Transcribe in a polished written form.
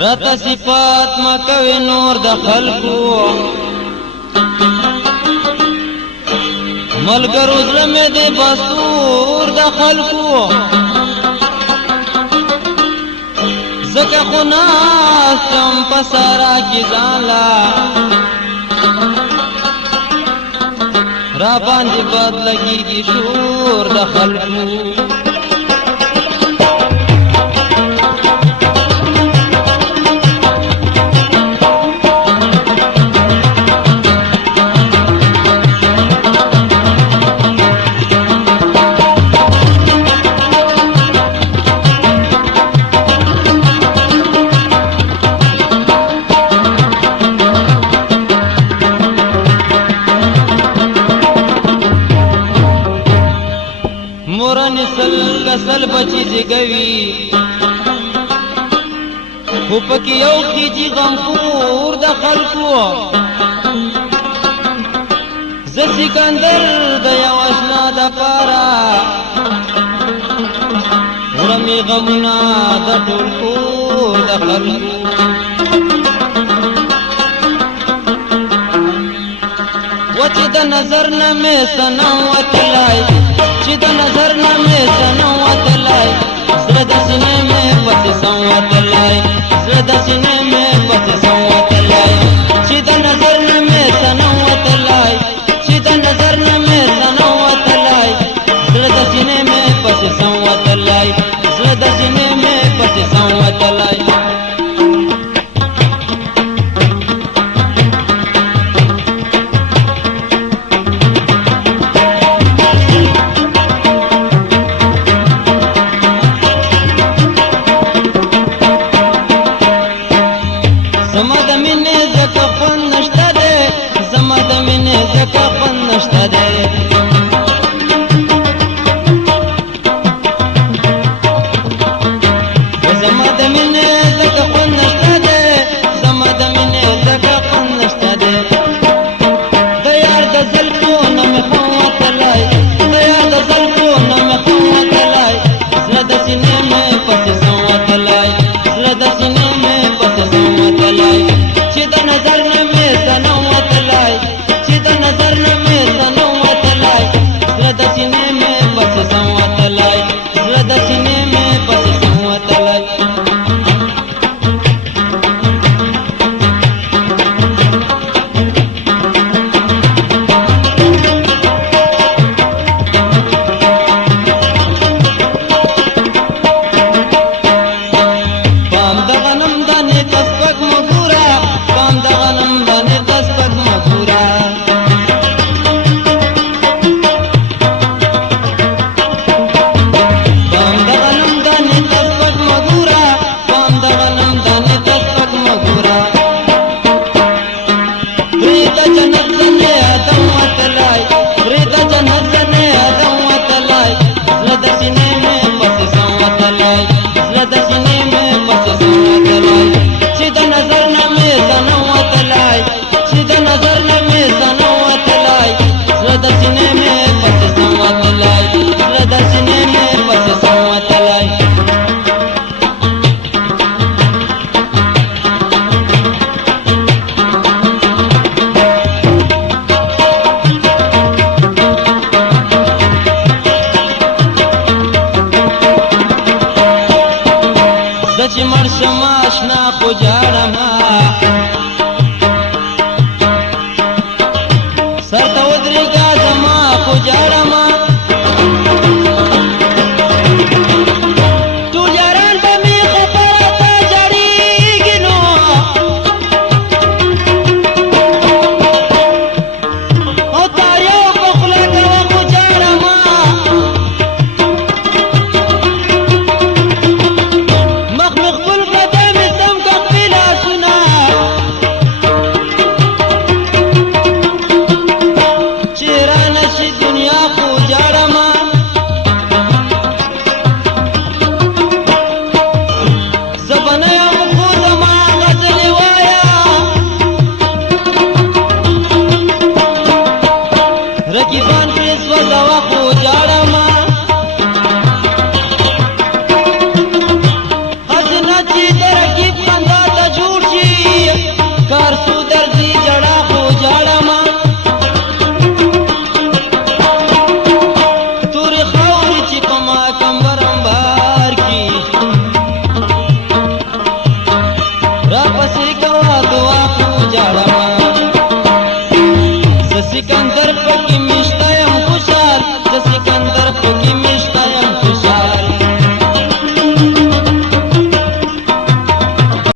رتا صفات مکوي نور د خلقو ملګرو زړه مې دې بستور د خلقو زکه خو ناستم په سارا کې ځاله را باندې بد لګيږي شور د خلقو مورن سل بچی زگوی خو پکی یو خیجی غمخور د خلقو ز سکندر د یو اشنا د پارا ورمی غمنا د ټول کور د خلقو وچی د نظر نه مې سنم وتلای چې د نظر نه مې سنم وتلای زړه د سینې مې پسې سم وتلای زړه د سینې مې پسې سم وتلای چې د نظر نه مې سنم وتلای چې د نظر نه مې سنم وتلای زړه د سینې مې پسې سم وتلای زړه د سینې مې پسې سم وتلای زما د مینې زکه خوند نشته دی زما د مینې زکه خوند نشته دی زما د مینې زکه خوند نشته دی زما د مینې زکه خوند نشته دی د یار د زلفو نه مې خوند وتلی د یار د زلفو نه مې خوند وتلی زړه د سینې مې پسې سم وتلی زړه د سینې مې پسې سم وتلی چې د نظر نه مې سنم وتلی چې د نظر نه مې سنم وتلی زړه د سینې مې پسې سم وتلی زړه د سینې مې پسې سم وتلی پام د غنم دانې ته سپک مه ګوره پام د غنم دانې ته سپک مه ګوره پام د غنم دانې ته سپک مه ګوره پام د غنم دانې ته سپک مه ګوره پرې د جنت زنې ادم وتلی پرې د جنت زنې ادم وتلی زړه د سینې مې پسې سم وتلی زړه د سینې مې پسې سم وتلی چې د نظر نه مې سنم وتلی چې د نظر نه مې سنم وتلی زړه د سینې مې پسې سم وتلی زړه د سینې مې پسې سم وتلی زه چې مړ شم اشنا خو